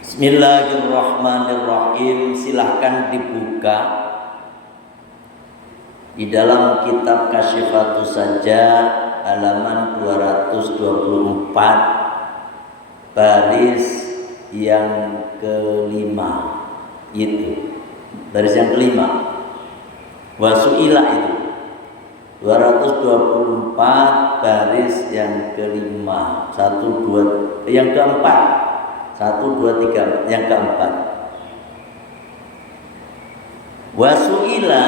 Bismillahirrahmanirrahim. Silahkan dibuka di dalam kitab Kasyifatus Sajjad halaman 224 baris yang kelima. Itu baris yang kelima. Wasuila itu 224 baris yang kelima. Yang keempat. 1, 2, 3, yang keempat. Wasuila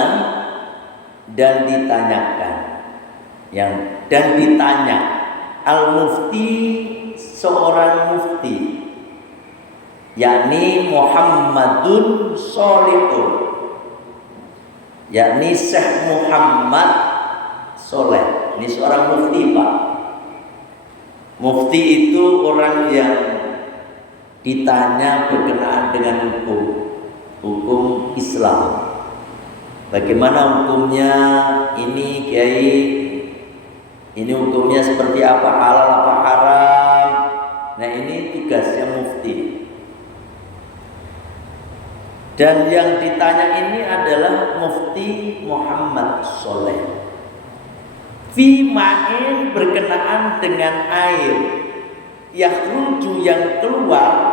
dan ditanyakan, dan ditanya al-mufti, seorang mufti, yakni Muhammadun Sholihun, yakni Syekh Muhammad Soleh. Ini seorang mufti, Pak. Mufti itu orang yang ditanya berkenaan dengan hukum Islam. Bagaimana hukumnya ini, Kiai? Ini hukumnya seperti apa, halal apa haram? Nah, ini tugasnya mufti. Dan yang ditanya ini adalah Mufti Muhammad Soleh. Fi ma'in, berkenaan dengan air, yakhruju, yang keluar,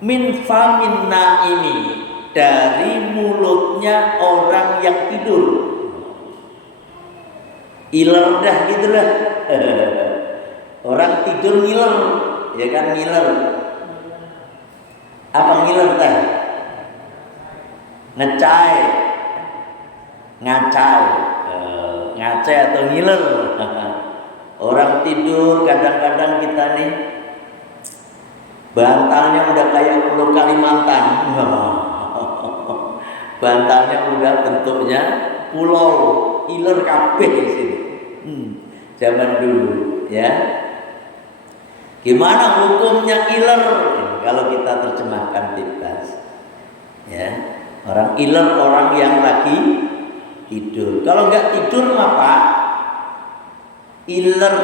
min famin naimi, dari mulutnya orang yang tidur. Iler dah gitulah. Orang tidur ngiler, ya kan, ngiler. Apa ngiler teh? Ngecai, ngacai, ngacai atau ngiler. Orang tidur, kadang-kadang kita nih bantalnya udah kayak Pulau Kalimantan. Bantalnya udah bentuknya pulau, iler kabeh di sini. Zaman dulu, ya. Gimana hukumnya iler? Kalau kita terjemahkan bebas, ya. Orang iler orang yang lagi tidur. Kalau nggak tidur apa? Iler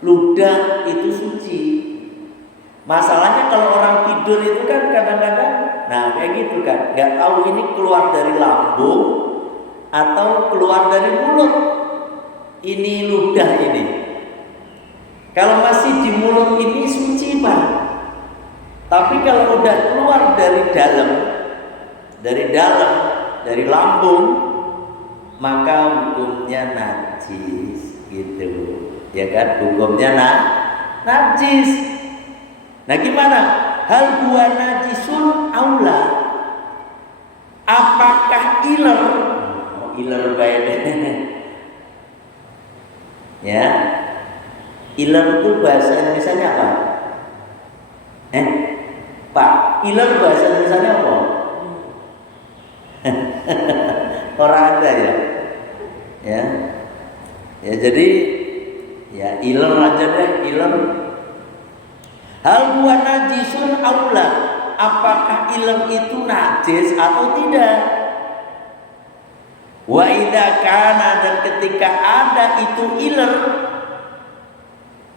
ludah itu suci. Masalahnya kalau orang tidur itu kan kadang-kadang, nah kayak gitu kan, nggak tahu ini keluar dari lambung atau keluar dari mulut. Ini ludah ini. Kalau masih di mulut ini suci, Pak. Tapi kalau udah keluar dari dalam, dari lambung, maka hukumnya najis, gitu, ya kan? Hukumnya najis. Nah, gimana? Hal huwa najisun aula? Apakah iler? Iler baik. Ya. Iler itu bahasa Indonesianya apa? Pak, iler bahasa Indonesianya apa? Orang ada ya. Ya. Ya, jadi ya iler aja deh, iler. Hal huwa najisun aula? Apakah iler itu najis atau tidak? Wa idza kana, dan ketika ada itu iler,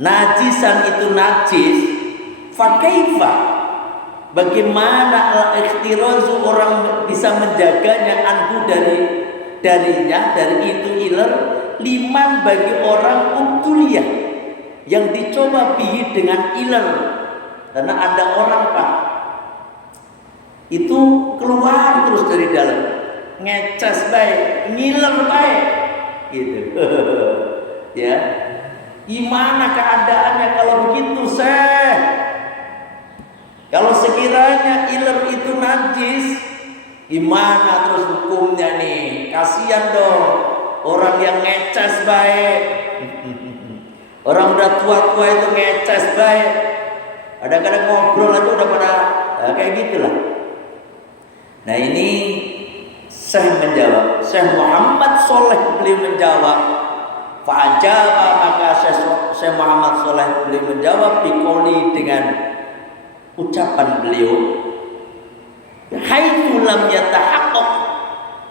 najisan itu najis, fa kaifa? Bagaimana al-ikhtirazu, orang bisa menjaganya anhu darinya, dari itu iler, liman, bagi orang ubtuliyah, yang dicoba bihi dengan iler. Karena ada orang, Pak, itu keluar terus dari dalam, ngeces baik, ngiler baik, gitu. Ya, gimana keadaannya kalau begitu, Syekh? Kalau sekiranya iler itu najis, gimana terus hukumnya nih? Kasihan dong orang yang ngeces baik. Orang udah tua-tua itu ngeces baik. Kadang-kadang ngobrol aja udah pada kayak gitulah. Nah, ini Syekh menjawab, Syekh Muhammad Soleh, beliau menjawab, fa'ajaba, maka Syekh Muhammad Soleh beliau menjawab biqouli, dengan ucapan beliau, haitsu lam yatahaqqaq,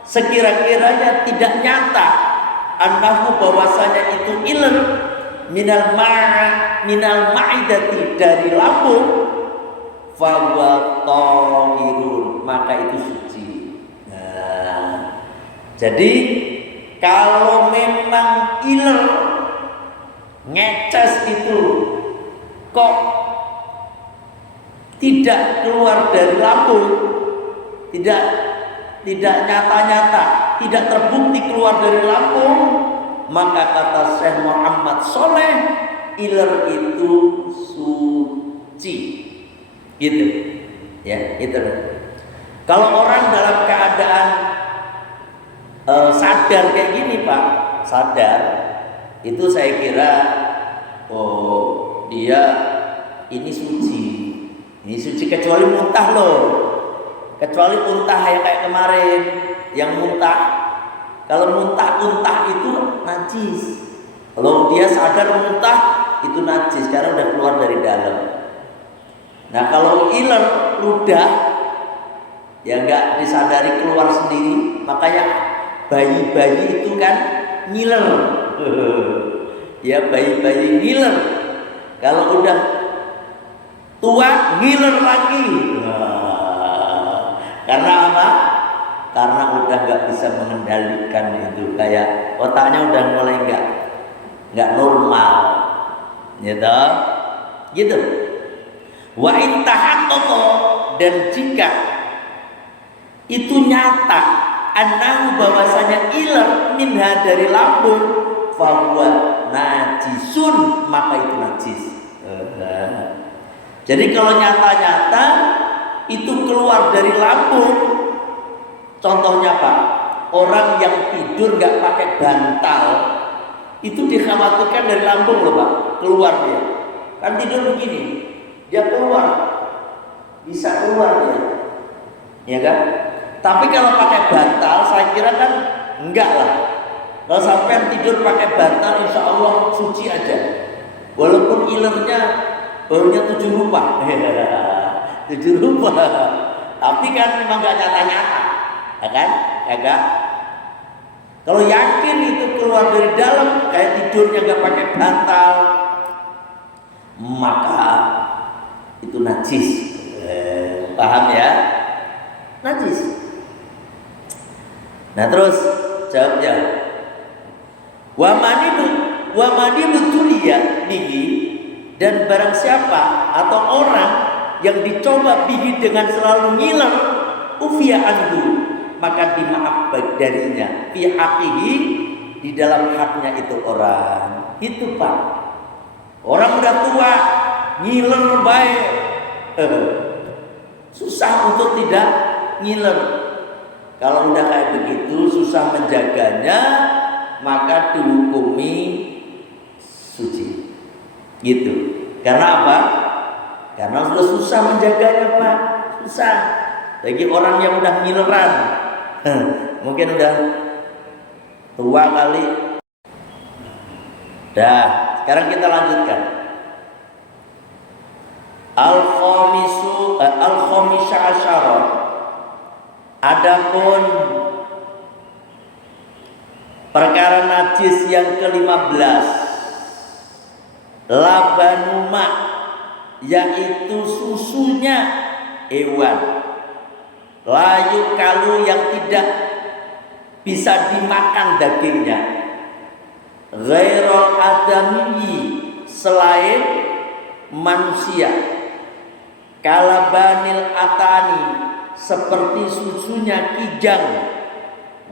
sekira-kiranya tidak nyata, annahu, bahwasanya itu iler, minal ma'idati, dari lambung, fahuwa thahirun, maka itu suci. Nah, jadi kalau memang iler ngeces itu kok tidak keluar dari lambung, tidak nyata-nyata, tidak terbukti keluar dari lambung, maka kata Syekh Muhammad Sholeh, iler itu suci. Gitu. Ya, itu. Kalau orang dalam keadaan sadar kayak gini, Pak, sadar, itu saya kira oh, dia ini suci. Ini suci kecuali muntah loh. Kecuali muntah yang kayak kemarin, yang muntah. Kalau muntah itu najis. Kalau dia sadar muntah itu najis karena udah keluar dari dalam. Nah, kalau iler ludah ya enggak disadari keluar sendiri, makanya bayi-bayi itu kan ngiler. Ya, bayi-bayi ngiler. Kalau udah tua ngiler lagi. Karena apa? Karena udah nggak bisa mengendalikan itu, kayak otaknya udah mulai nggak normal, gitu. Wa in tahaqqaqa, dan jika itu nyata annahu bahwasanya iler minha dari lambung, fahuwa najisun, maka itu najis. Jadi kalau nyata-nyata itu keluar dari lambung, contohnya Pak, orang yang tidur nggak pakai bantal, itu dikhawatirkan dari lambung loh Pak, keluar dia. Kan tidur begini, dia keluar, bisa keluar dia, ya kan? Tapi kalau pakai bantal, saya kira kan enggak lah. Kalau sampai tidur pakai bantal, insya Allah suci aja. Walaupun ilernya barunya 7 rupa, 7 rupa, tapi kan memang nggak nyata-nyata, ya kan? Kagak. Kalau yakin itu keluar dari dalam, kayak tidurnya nggak pakai bantal, maka itu najis. Paham ya? Najis. Nah terus jawabnya, wa mani betulia bihi, dan barang siapa atau orang yang dicoba bihi dengan selalu ngiler, ufiya anhu, maka dimaaf darinya, fi haqihi, di dalam haknya itu orang. Itu Pak, orang udah tua ngiler baik, susah untuk tidak ngiler. Kalau udah kayak begitu susah menjaganya, maka dihukumi suci. Gitu. Karena apa? Karena sudah susah menjaganya Pak, susah. Bagi orang yang udah ngileran, mungkin udah tua kali. Dah, sekarang kita lanjutkan. Al-khamisya asyara. Adapun perkara najis yang ke-15, labanuma, yaitu susunya hewan, layu kalu, yang tidak bisa dimakan dagingnya, ghairul adami, selain manusia, kalabanil atani, seperti susunya kijang,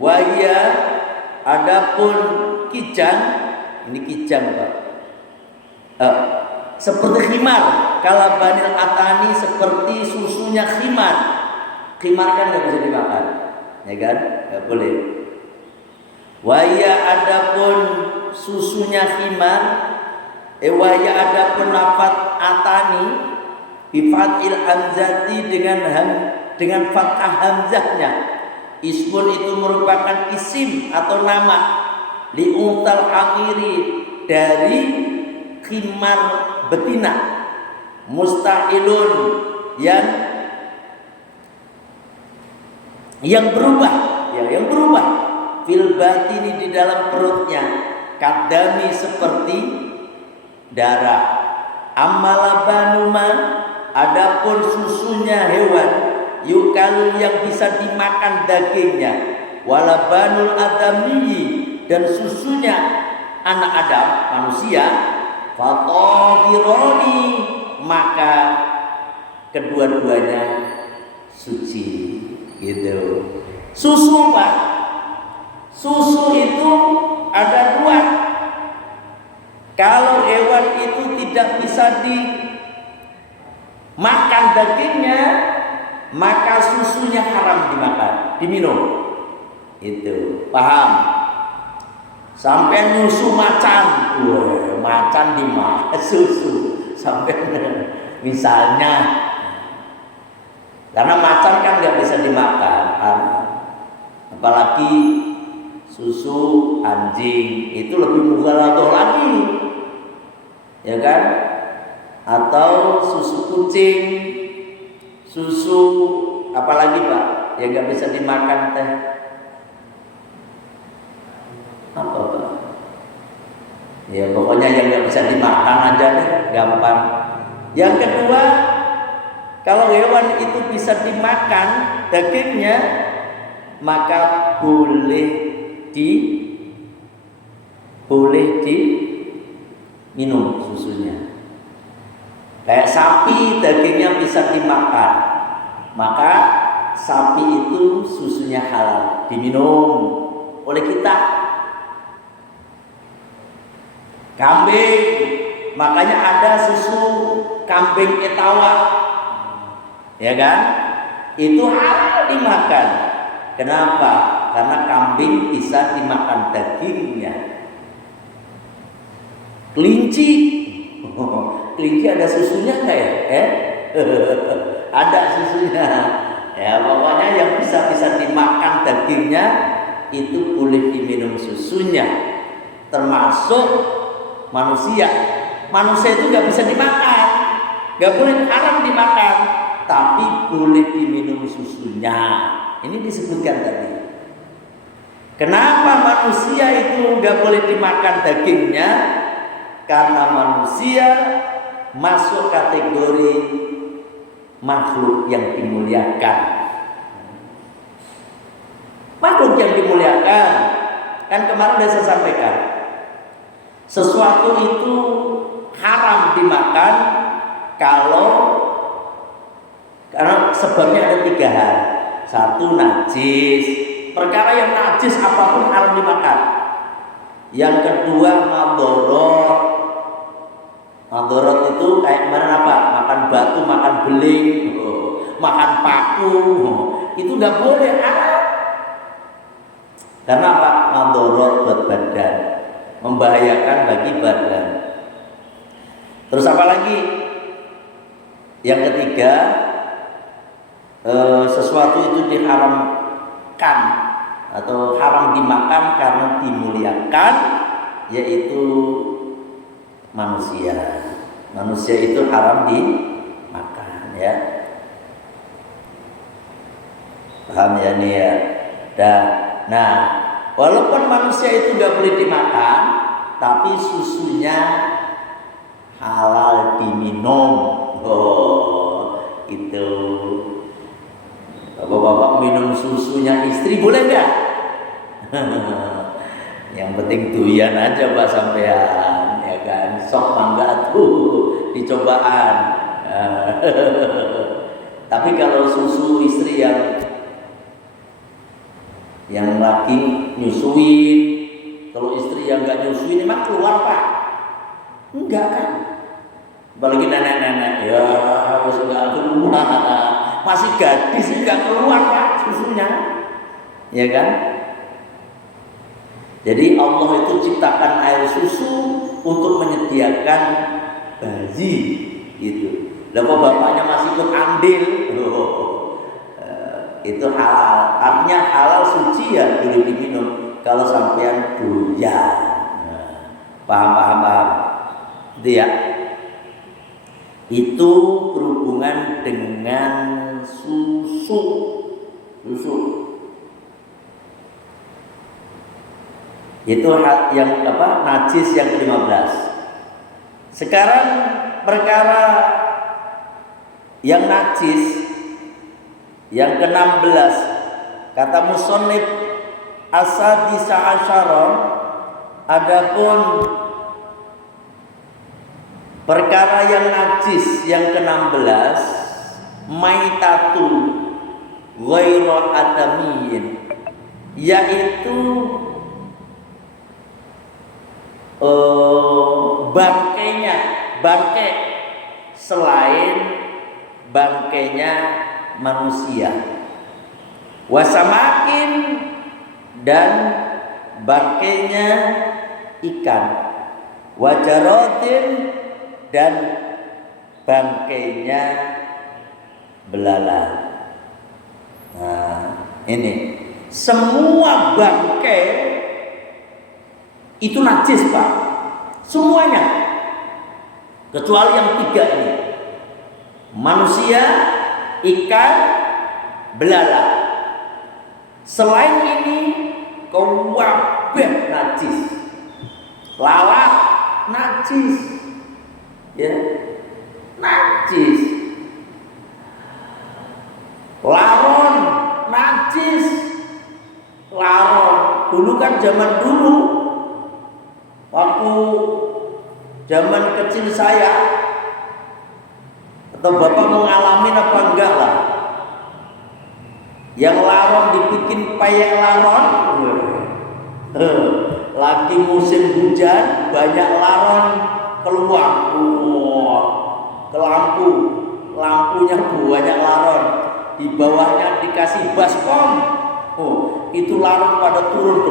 waya, adapun kijang, ini kijang Pak, seperti khimar, kalabanil atani, seperti susunya khimar. Khimar kan nggak bisa dimakan, ya kan? Nggak boleh. Waya, adapun susunya khimar, waya, adapun lafaz atani, bifatil hamzati, dengan fathah hamzahnya. Ismun itu merupakan isim atau nama, li'untal akhiri, dari khimar betina, musta'ilun, yang berubah, yang berubah, fil batini, di dalam perutnya, kadami, seperti darah. Amalabanuma, adapun adapun susunya hewan yukalu yang bisa dimakan dagingnya, walabanul adami dan susunya anak Adam manusia, fatahironi maka kedua-duanya suci gitu. Susu Pak, susu itu ada dua. Kalau hewan itu tidak bisa dimakan dagingnya, maka susunya haram dimakan, diminum. Itu paham? Sampai nyusu macan, macan dimakan susu sampai misalnya, karena macan kan nggak bisa dimakan, apalagi susu anjing itu lebih mughaladah lagi, ya kan? Atau susu kucing, susu apalagi Pak yang nggak bisa dimakan teh apa Pak? Ya pokoknya yang nggak bisa dimakan aja deh, gampang. Yang kedua, kalau hewan itu bisa dimakan dagingnya, maka boleh diminum susunya. Kayak sapi dagingnya bisa dimakan, maka sapi itu susunya halal diminum oleh kita. Kambing, makanya ada susu kambing etawa, ya kan? Itu halal dimakan. Kenapa? Karena kambing bisa dimakan dagingnya. Kelinci, kelinci ada susunya nggak ya? Ada susunya. Ya pokoknya yang bisa dimakan dagingnya itu boleh diminum susunya. Termasuk manusia. Manusia itu nggak bisa dimakan, nggak boleh, haram dimakan, tapi boleh diminum susunya. Ini disebutkan tadi. Kenapa manusia itu nggak boleh dimakan dagingnya? Karena manusia masuk kategori makhluk yang dimuliakan. Makhluk yang dimuliakan, kan kemarin sudah saya sampaikan, sesuatu itu haram dimakan karena sebabnya ada tiga hal. Satu, najis. Perkara yang najis apapun haram dimakan. Yang kedua, madorot. Madorot itu kayak kemarin apa? Makan batu, makan beling, makan paku. Itu nggak boleh, haram. Karena apa? Madorot buat badan, membahayakan bagi badan. Terus apa lagi? Yang ketiga, sesuatu itu diharamkan atau haram dimakan karena dimuliakan, yaitu manusia. Manusia itu haram dimakan, ya. Paham ya nih ya? Nah, walaupun manusia itu nggak boleh dimakan, tapi susunya halal diminum. Itu. Bapak-bapak minum susunya istri boleh nggak? Yang penting doyan aja Pak sampean, ya kan? Sok mangga tuh dicobaan. Tapi kalau susu istri yang laki nyusuin, kalau istri yang nggak nyusuin emang keluar Pak? Enggak kan? Apalagi nenek-nenek, ya harus nggak keluar, masih gadis nggak keluar Pak susunya, ya kan? Jadi Allah itu ciptakan air susu untuk menyediakan bayi, gitu. Lah kok bapaknya masih ikut andil, itu halal. Artinya halal suci ya boleh diminum kalau sampean doyan. Paham. Itu ya. Itu berhubungan dengan susu. Itu yang najis yang ke-15. Sekarang perkara yang najis, yang ke-16, kata musannif as-sadisa asyara, adapun perkara yang najis yang ke-16, maitatu ghairu adamiyin, yaitu bangkai selain bangkainya manusia, wasamakin, dan bangkainya ikan, wajarotin, dan bangkainya belalang. Nah, ini semua bangkai itu najis, Pak. Semuanya, kecuali yang 3 ini: manusia, ikan, belalang. Selain ini kabeh najis. Lalat najis, ya, najis. Laron najis. Laron dulu kan, zaman dulu waktu zaman kecil saya, atau Bapak mengalami apa enggak lah, yang laron dibikin payek laron, lagi musim hujan banyak laron keluar, ke lampunya banyak laron, di bawahnya dikasih baskom, itu laron pada turun,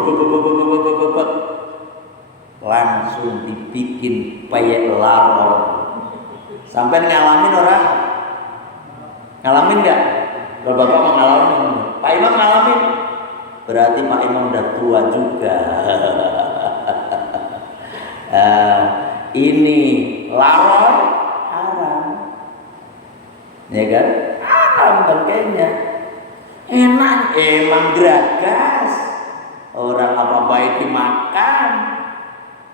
langsung dibikin payek laron. Sampai ngalamin orang? Ngalamin nggak? Kalau Bapak mengalami, Pak Imam ngalamin, berarti Pak Imam udah tua juga. Ini laron haram, ya kan? Haram bangkainya. Enak, emang geragas. Orang apa baik dimakan,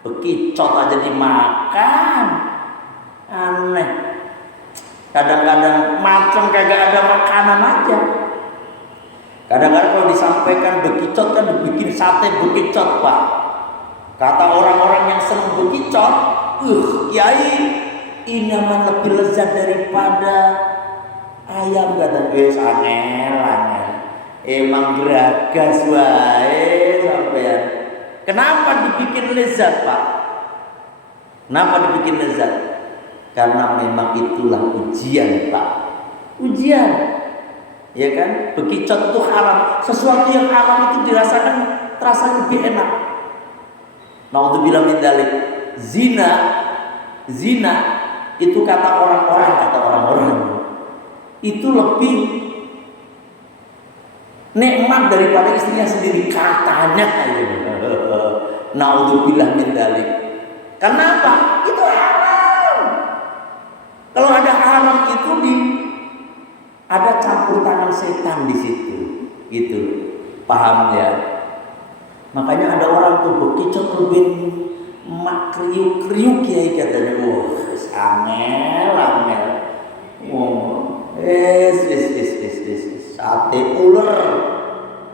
bekicot aja dimakan. Aneh. Kadang-kadang macam kagak ada makanan aja. Kadang-kadang kalau disampaikan bekicot kan dibikin sate bekicot, Pak. Kata orang-orang yang senang bekicot, Kiai, ini aman lebih lezat daripada ayam, kata. Angel. Emang geragas wae sampean. Kenapa dibikin lezat, Pak? Kenapa dibikin lezat? Karena memang itulah ujian, Pak. Ujian, ya kan? Bekicot itu haram. Sesuatu yang haram itu dirasakan terasa lebih enak. Naudzubillah min dzalik. Zina itu kata orang-orang itu lebih nikmat daripada istrinya sendiri, katanya. Naudzubillah min dzalik. Kenapa? Itu haram. Kalau ada haram itu ada campur tangan setan di situ, gitu. Paham ya? Makanya ada orang tuh bekicot lebih kriuk ya katanya. Angel. Sate ular.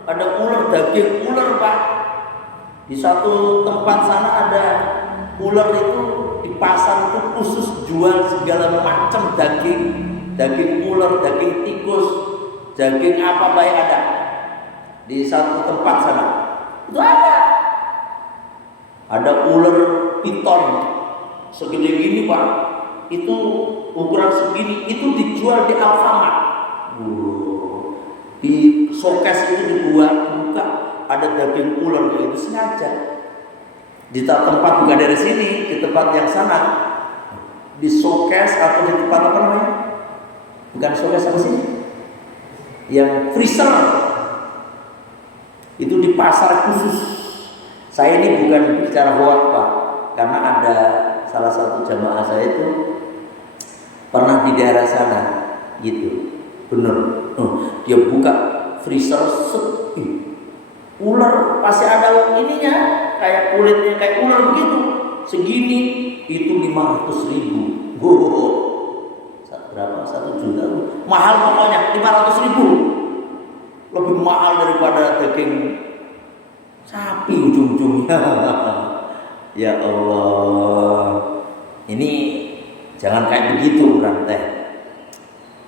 Ada ular, daging ular, Pak. Di satu tempat sana ada ular itu, di pasar itu khusus jual segala macam daging ular, daging tikus, daging apa baik ada. Di satu tempat sana itu ada ular piton segede gini, Pak. Itu ukuran segini, itu dijual di Alfamart. Di showcase itu dibuka, ada daging ular itu sengaja. Di tempat bukan dari sini, di tempat yang sana, di showcase atau di tempat apa namanya? Bukan showcase, apa sih? Yang freezer. Itu di pasar khusus. Saya ini bukan bicara hoak, Pak, karena ada salah satu jamaah saya itu pernah di daerah sana, gitu. Bener. Dia buka freezer, ular pasti ada ininya, kayak kulitnya kayak ular begitu, segini, itu 500.000. Berapa? 1 juta, 500.000. mahal pokoknya 500.000, lebih mahal daripada daging sapi ujung-ujungnya. Ya Allah, ini jangan kayak begitu orang teh.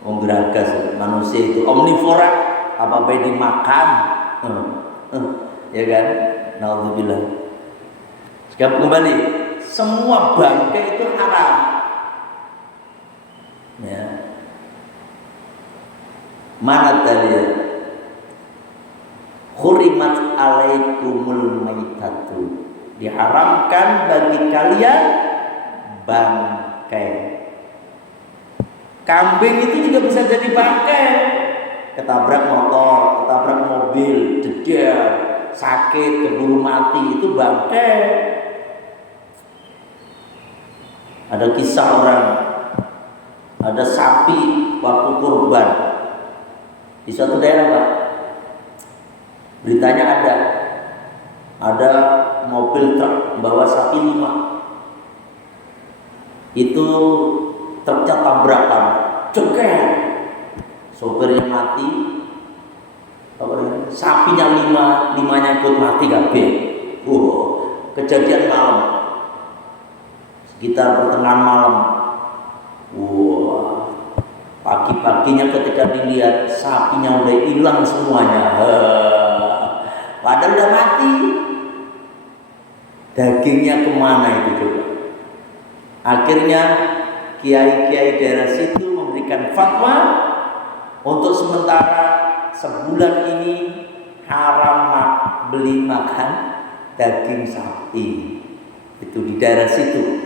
Geragas manusia itu omnivora, apa baik dimakan, ya kan? Naudzubillah. Sekarang kembali, semua bangkai itu haram. Ya. Mana dalil? Khurimat alaikumul maitatu, diharamkan bagi kalian bangkai. Kambing itu juga bisa jadi bangkai. Ketabrak motor, ketabrak mobil, jedar, sakit, keburu mati, itu bangkai. Ada kisah orang, ada sapi waktu kurban di suatu daerah, Pak. Beritanya ada mobil truk membawa sapi 5. Itu truknya tabrakan, ceker, sopirnya mati, sapinya 5-nya ikut mati kabeh. Kejadian malam, sekitar pertengahan malam. Pagi-paginya ketika dilihat sapinya udah hilang semuanya, padahal udah mati. Dagingnya kemana itu coba? Akhirnya kiai-kiai daerah situ memberikan fatwa untuk sementara sebulan ini haram beli makan daging sapi. Itu di daerah situ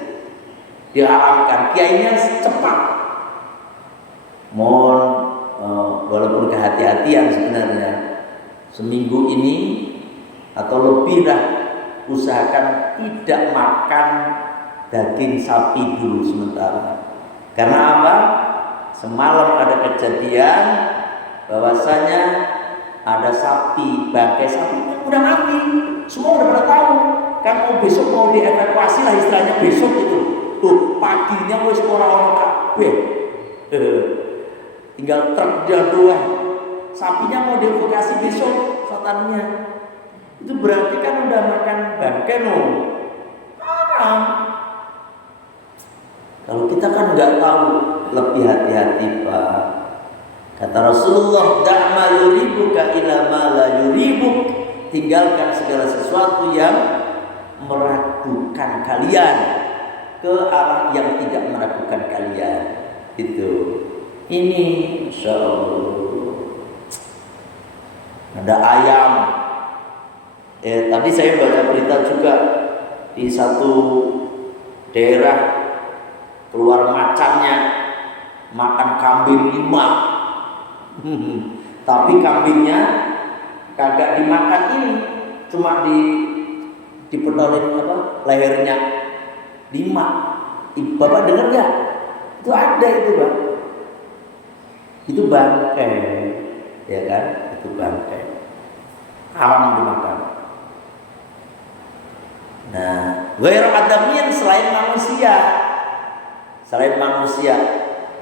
diharamkan. Kiainya cepat, mohon walaupun kehati-hatian sebenarnya, seminggu ini atau lebih lah, usahakan tidak makan daging sapi dulu sementara. Karena apa? Semalam ada kejadian bahwasanya ada sapi, bangkai sapi udah mati, semua udah pada tahu. Kan besok mau dievakuasi lah istilahnya, besok itu. Tuh paginya wis ora ono kabeh. Tinggal truknya doang. Sapinya mau dievakuasi besok satannya. Itu berarti kan udah makan bangkai no. Haram. Kalau kita kan nggak tahu, lebih hati-hati, Pak. Kata Rasulullah, "Da'ma yuribuka ila ma la yuribuk." Tinggalkan segala sesuatu yang meragukan kalian ke arah yang tidak meragukan kalian. Itu. Ini insyaallah. Ada ayam. Tadi saya baca berita juga di satu daerah keluar macannya makan kambing 5. Tapi kambingnya kagak dimakan ini, cuma dipedolin lehernya 5. Bapak dengar nggak? Itu ada itu, Bang. Itu bangkai, ya kan? Itu bangkai, haram dimakan. Nah, ghairu adamiyyin, selain manusia,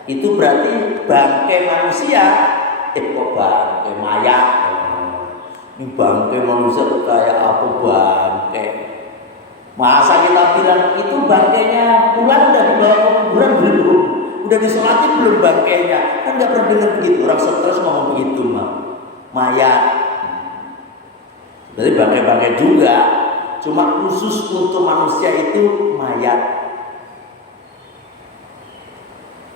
itu berarti bangkai manusia. Kok bangkai mayat? Ini bangkai manusia tuh kayak apa bangkai? Masa kita bilang itu bangkainya pulang udah dibawa ke kuburan belum? Udah disolatin belum bangkainya? Kan nggak pernah dengar begitu. Orang stres ngomong begitu mah. Mayat. Berarti bangkai-bangkai juga. Cuma khusus untuk manusia itu mayat.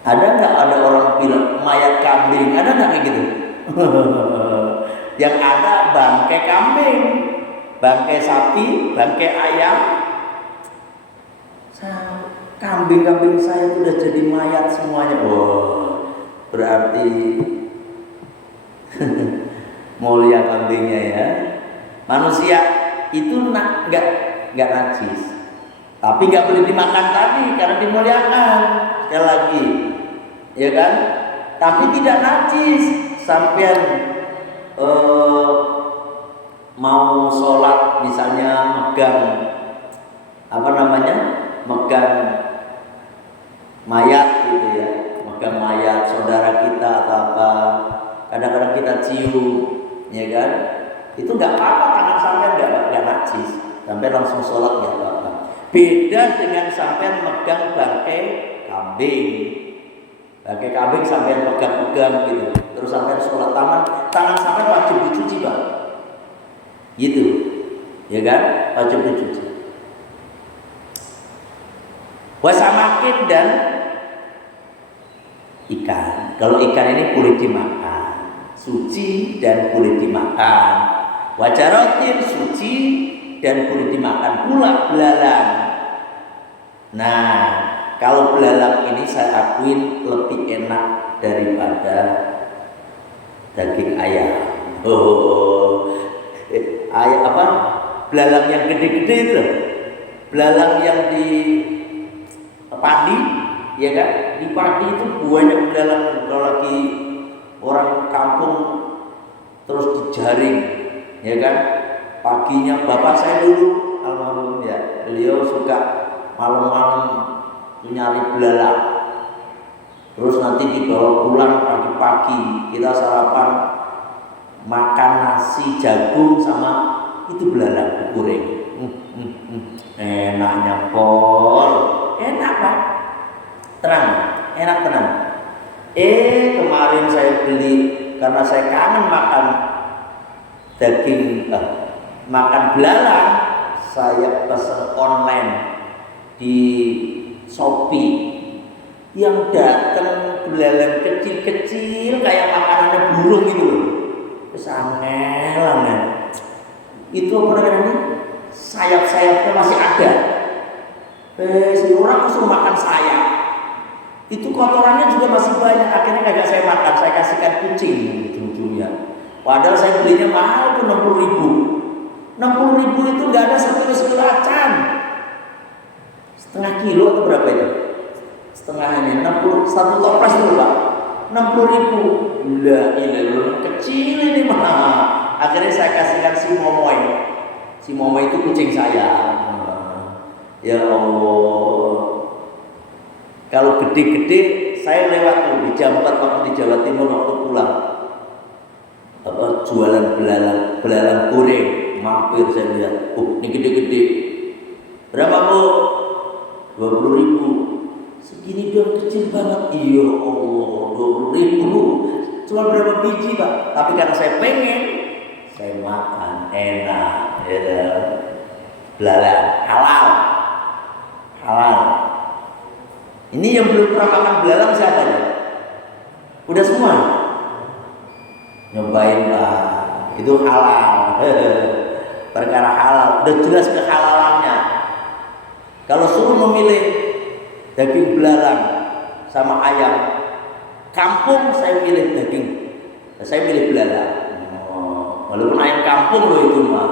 Ada nggak ada orang bilang mayat kambing? Ada nggak kayak gitu? Yang ada bangkai kambing, bangkai sapi, bangkai ayam. Kambing-kambing saya sudah jadi mayat semuanya. Berarti mulia kambingnya ya. Manusia itu nggak najis, tapi nggak boleh dimakan tadi karena dimuliakan. Sekali lagi, ya kan? Tapi tidak najis. Sampean mau sholat misalnya megang megang mayat gitu ya, megang mayat saudara kita atau kita cium, ya kan? Itu nggak apa-apa, tangan sampai nggak najis, sampai langsung sholat nggak apa-apa. Beda dengan sampai megang bangkai kambing. Bangkai kambing sampai pegang-pegang gitu, terus sampai sholat, tangan sampai wajib dicuci Pak, gitu, ya kan? Wajib dicuci. Wasamakin dan ikan. Kalau ikan ini boleh dimakan, suci dan boleh dimakan. Wajarotin suci dan boleh dimakan pula belalang. Nah, kalau belalang ini saya akuin lebih enak daripada daging ayam. Ayam apa? Belalang yang gede-gede itu, belalang yang di padi, ya kan? Di padi itu banyak belalang. Kalau lagi orang kampung terus dijaring, ya kan? Paginya bapak saya dulu, almarhum ya, beliau suka malam-malam nyari belalang. Terus nanti dibawa pulang pagi-pagi, kita sarapan makan nasi jagung sama itu belalang goreng. Enaknya pol, enak Pak, terang, enak tenang. Kemarin saya beli karena saya kangen makan daging, makan belalang, saya pesan online di Shopee. Yang datang belalang kecil-kecil kayak makanannya burung gitu loh. Kesangelan. Itu apa namanya? Sayap-sayapnya masih ada. Si orang langsung makan sayap. Itu kotorannya juga masih banyak. Akhirnya kagak saya makan, saya kasihkan kucing ujung-ujungnya. Padahal saya belinya mahal tuh 60.000. 60.000 itu nggak ada sekilo acan. Setengah kilo atau berapa itu? Setengahnya 60, satu toples dulu Pak. 60.000. Ilah, kecil ini mah. Akhirnya saya kasihkan si Momoy. Si Momoy itu kucing saya. Ya Allah. Kalau gede-gede saya lewat tuh di jam 4 waktu di Jawa Timur waktu pulang. Jualan belalang goreng, mampir saya lihat. Ini gede-gede. Berapa Bu? 20.000. Segini doang kecil banget. Iya Allah, 20.000. Cuma berapa biji Pak? Tapi karena saya pengen, saya makan, enak, ya. Belalang halal. Ini yang belum pernah makan belalang siapa ya? Udah semua nyobain Pak, itu halal. Perkara halal, udah jelas kehalalannya. Kalau suruh memilih daging belalang sama ayam, kampung saya pilih daging, saya pilih belalang. Walaupun ayam kampung loh itu mah.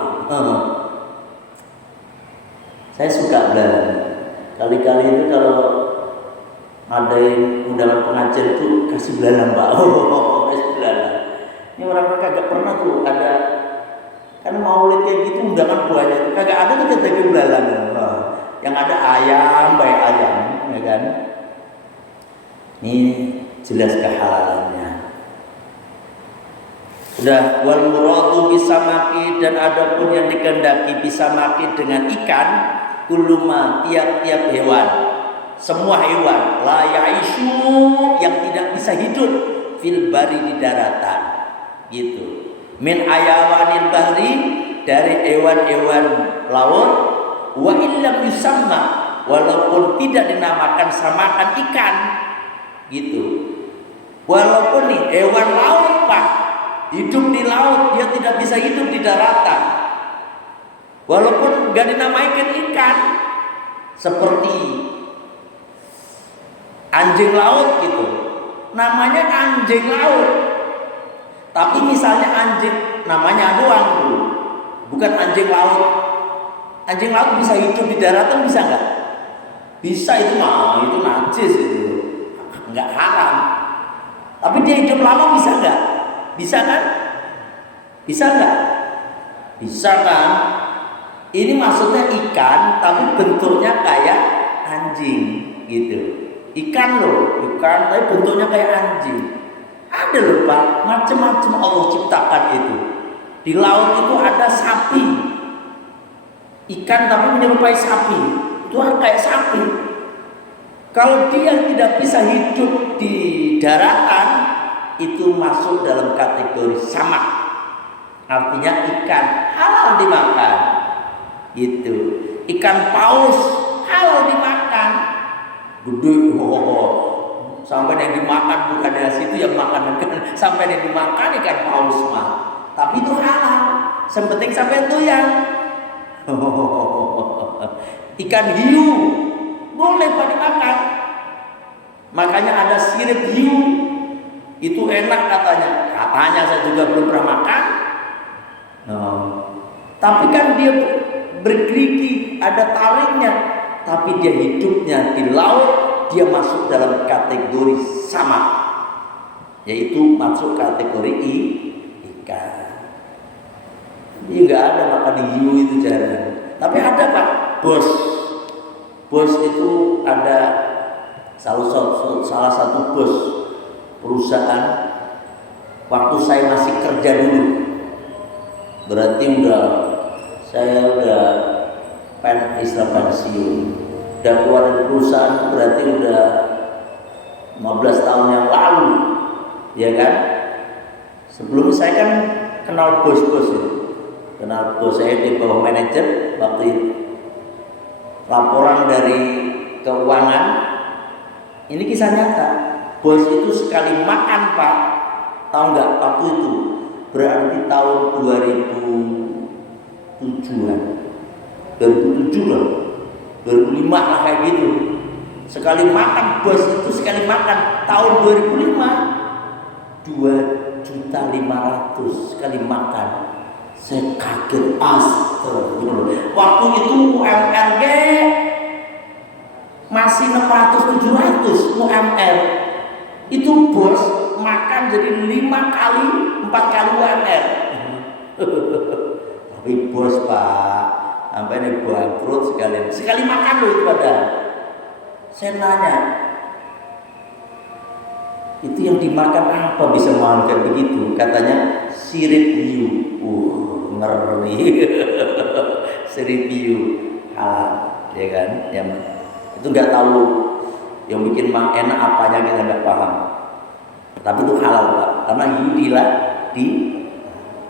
Saya suka belalang. Kali-kali itu kalau ada yang undangan pengajar itu kasih belalang Pak. Kasih belalang. Ini orang-orang kagak pernah tuh ada, kan maulid kayak gitu undangan buahnya itu kagak ada tuh daging belalang. Yang ada ayam, baik ayam, ya kan? Ini jelas kehalalannya. Udah, wal muradu bisa maki, dan adapun yang dikehendaki bisa maki dengan ikan, kuluma, tiap-tiap hewan, semua hewan, la ya'ishu, yang tidak bisa hidup fil bari, di daratan, gitu. Min ayawanil bahri, dari hewan-hewan laut, wa illam yusamma, walaupun tidak dinamakan samakan ikan, gitu. Walaupun nih hewan laut Pak, hidup di laut, dia tidak bisa hidup di daratan. Walaupun gak dinamakan ikan, seperti anjing laut gitu, namanya anjing laut. Tapi misalnya anjing namanya doang dulu, bukan anjing laut. Anjing laut bisa hidup di daratan, bisa nggak? Bisa, itu mah itu najis, itu nggak haram. Tapi dia hidup lama bisa nggak? Bisa kan? Bisa nggak? Bisa kan? Ini maksudnya ikan, tapi bentuknya kayak anjing, gitu. Ikan loh, ikan, tapi bentuknya kayak anjing. Ada loh Pak, macam-macam Allah ciptakan itu. Di laut itu ada sapi, ikan tapi menyerupai sapi. Itu kayak sapi. Kalau dia tidak bisa hidup di daratan, itu masuk dalam kategori samak. Artinya ikan halal dimakan. Gitu. Ikan paus halal dimakan. Gede, sampai yang dimakan bukan dari situ yang makan ikan, sampai yang dimakan ikan paus mah. Tapi itu halal. Sepenting sampai itu ya. Ikan hiu boleh Pak dimakan. Makanya ada sirip hiu. Itu enak katanya. Katanya saya juga belum pernah makan. Tapi kan dia bergerigi, ada taringnya. Tapi dia hidupnya di laut, dia masuk dalam kategori sama, yaitu masuk kategori ikan. Jadi nggak ada makan hiu itu jarang. Tapi ada Pak, bos itu ada salah satu bos perusahaan waktu saya masih kerja dulu. Berarti saya udah pensiun. Dan keluar dari perusahaan berarti udah 15 tahun yang lalu, ya kan? Sebelum saya kan kenal bos-bos itu. Kenal bos saya di bawah manajer waktu itu. Laporan dari keuangan, ini kisah nyata. Bos itu sekali makan Pak, tahu nggak waktu itu? Berarti tahun 2007-an. 2007 loh. 2005 lah kayak gitu. Sekali makan bos itu sekali makan tahun 2005 2.500.000 sekali makan. Saya kaget, astagfirullah. Waktu itu UMR masih 600-700 UMR. Itu bos makan jadi 5 kali 4 kali UMR. Tapi bos Pak, sampai ini bangkrut sekali makan loh itu padahal. Saya nanya, itu yang dimakan apa bisa makan begitu? Katanya sirip hiu. Ngeri. Sirip hiu halal, ya kan? Yang itu nggak tahu, yang bikin enak apanya kita nggak paham. Tapi itu halal Pak, karena hiu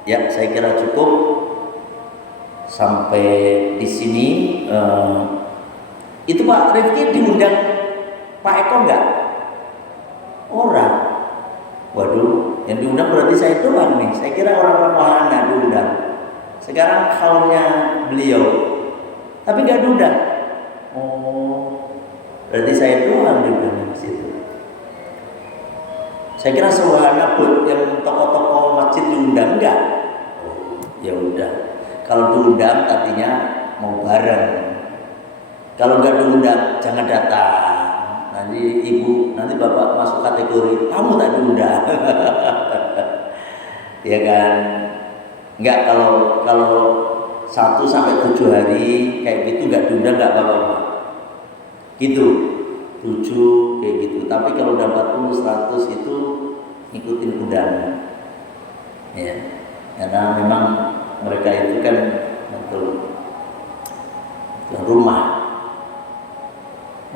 ya saya kira cukup sampai di sini. Itu Pak Rifki diundang Pak Eko enggak? Orang. Waduh, yang diundang berarti saya doang nih. Saya kira orang-orang wahana diundang. Sekarang kaulnya beliau, tapi enggak diundang. Oh, berarti saya doang diundang di situ. Saya kira sewahana buat yang tokoh-tokoh masjid diundang enggak? Oh, ya udah. Kalau diundang artinya mau bareng. Kalau nggak diundang jangan datang. Nanti ibu, nanti bapak masuk kategori kamu tak diundang. Ya kan? Nggak, kalau 1 sampai 7 hari kayak gitu nggak diundang nggak apa-apa. Gitu. 7 kayak gitu. Tapi kalau udah 40 100 itu ngikutin undangan. Ya. Karena memang mereka itu kan betul rumah.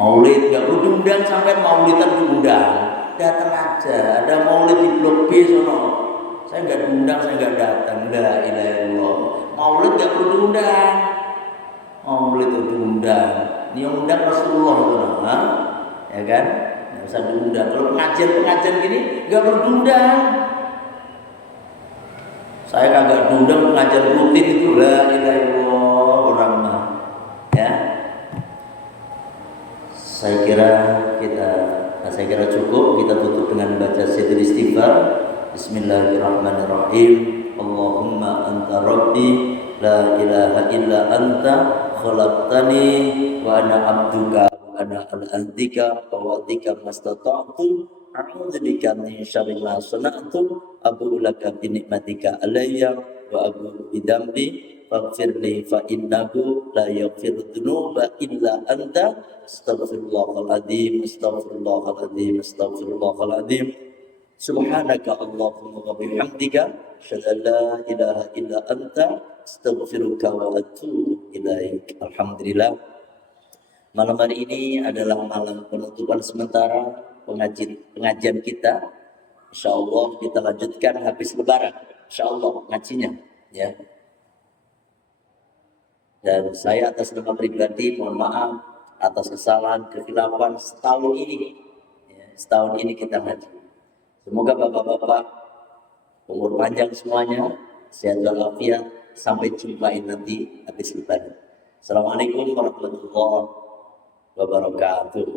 Maulid nggak perlu diundang, sampai maulidan diundang, datang aja. Ada maulid di blok B sono, saya nggak diundang, saya nggak datang. La ilaha illallah. Maulid nggak perlu diundang, maulid itu diundang. Ini yang undang Rasulullah itu, ya kan? Nggak usah diundang. Kalau pengajian gini nggak perlu diundang. Saya kagak diundang pengajian rutin itu, la ilaha illallah orang mah, ya. Saya kira cukup. Kita tutup dengan baca syahadat istighfar. Bismillahirrahmanirrahim. Allahumma anta rabbi la ilaha illa anta khalaqtani wa ana abduka wa ana ala ahdika wa wa'dika mastata'tu a'udzubika min syarri ma sana'tu abu'u laka bi ni'matika alayya wa abu'u bi dzambi faghfirli fa innahu la yaghfiru dzunuba illa anta astaghfirullahaladzim astaghfirullahaladzim astaghfirullahaladzim Subhanaka Allahumma wa bihamdika asyhadu an la ilaha illa anta astaghfiruka wa atubu ilaik. Alhamdulillah, malam hari ini adalah malam penutupan sementara pengajian kita. Insyaallah kita lanjutkan habis lebaran. Insyaallah ngajinya ya. Dan saya atas nama pribadi mohon maaf atas kesalahan kekhilafan setahun ini. Ya, setahun ini kita ngaji. Semoga bapak-bapak umur panjang semuanya, sehat walafiat, sampai jumpa nanti habis lebaran. Assalamualaikum warahmatullahi wabarakatuh.